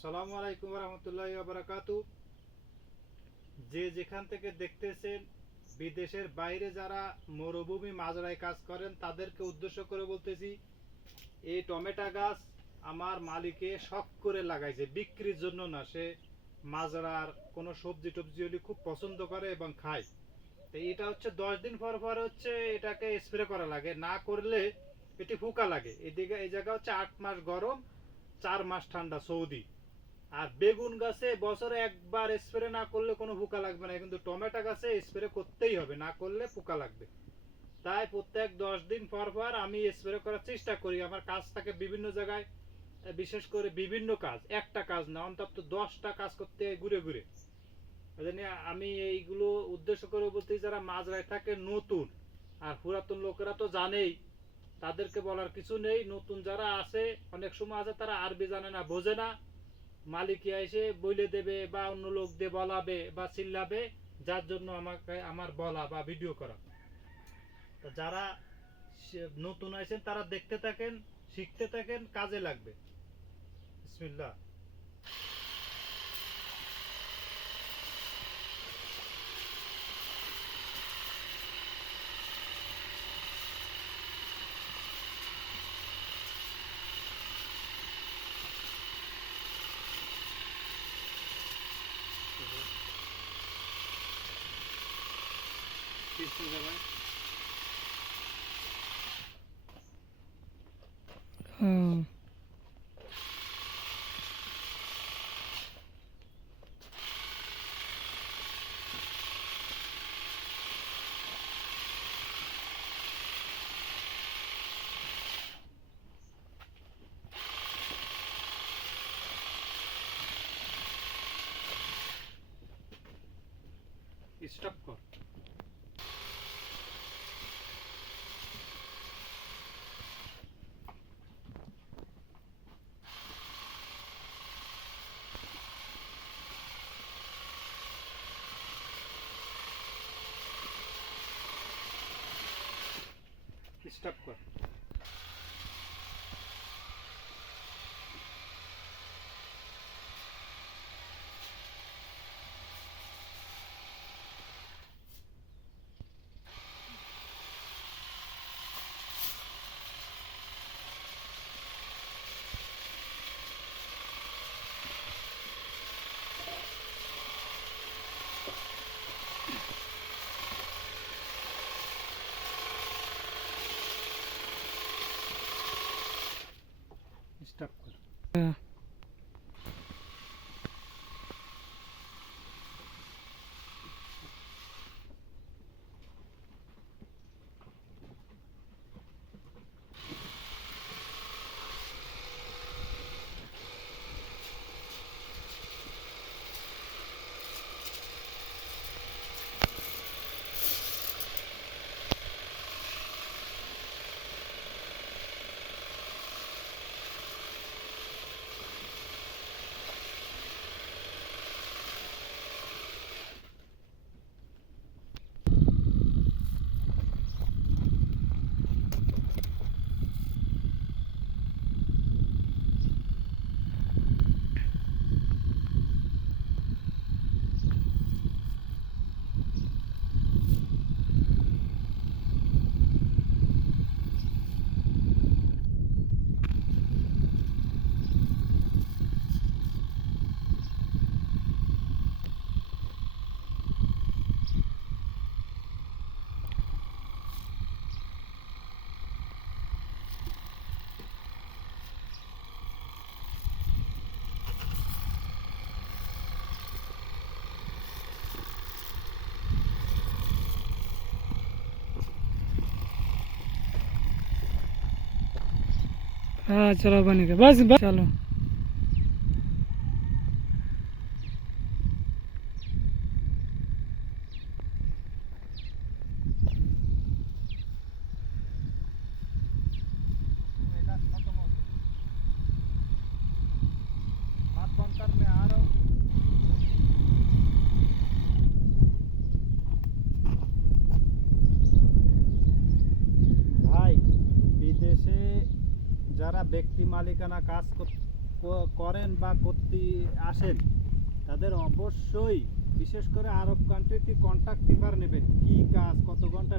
আসসালামু আলাইকুম রহমতুল্লাহি ওয়া বারাকাতুহু। যে যেখান থেকে দেখতেছেন, বিদেশের বাইরে যারা মরুভূমি মাজরায় কাজ করেন তাদেরকে উদ্দেশ্য করে বলতেছি, এই টমেটো গাছ আমার মালিকে শখ করে লাগাইছে, বিক্রির জন্য না। সে মাজরার কোনো সবজি টবজি হলে খুব পছন্দ করে এবং খায়। তো এটা হচ্ছে 10 দিন পর পর হচ্ছে এটাকে স্প্রে করা লাগে, না করলে এটি পোকা লাগে। এদিকে এই জায়গা হচ্ছে 8 মাস গরম, 4 মাস ঠান্ডা সৌদি। আর বেগুন গাছে বছরে একবার স্প্রে না করলে কোনো পোকা লাগবে না, কিন্তু টমেটো গাছে স্প্রে করতেই হবে, না করলে পোকা লাগবে। তাই প্রত্যেক 10 দিন পর পর আমি স্প্রে করার চেষ্টা করি। আমার কাজ থাকে বিভিন্ন জায়গায়, বিশেষ করে বিভিন্ন কাজ, একটা কাজ না, অন্তত 10টা কাজ করতে ঘুরে ঘুরে। আমি এইগুলো উদ্দেশ্য করে বলতে, যারা মাজরায় থাকে নতুন আর পুরাতন লোকেরা তো জানেই, তাদেরকে বলার কিছু নেই। নতুন যারা আছে, অনেক সময় আছে তারা আরবি জানে না, বোঝে না, মালিক এসে বলে দেবে বা অন্য লোক দিয়ে বলাবে বা চিল্লাবে, যার জন্য আমাকে আমার বলা বা ভিডিও করা। তো যারা নতুন আছেন তারা দেখতে থাকেন, শিখতে থাকেন, কাজে লাগবে। বিসমিল্লাহ। বিসমিল্লাহ। হুম। স্টপ কর। স্টপ কর। স্টপ কর। हाँ चलो बन गया, बस बस चलो। खत्म हो गया। हाथ बंद कर, मैं आ रहा हूँ। ভাই, বিদেশে যারা ব্যক্তি মালিকানা কাজ করেন বা করতে আসেন তাদের অবশ্যই বিশেষ করে আরব কান্ট্রিতে কন্ট্রাক্ট পেপার নেবেন, কি কাজ, কত ঘন্টা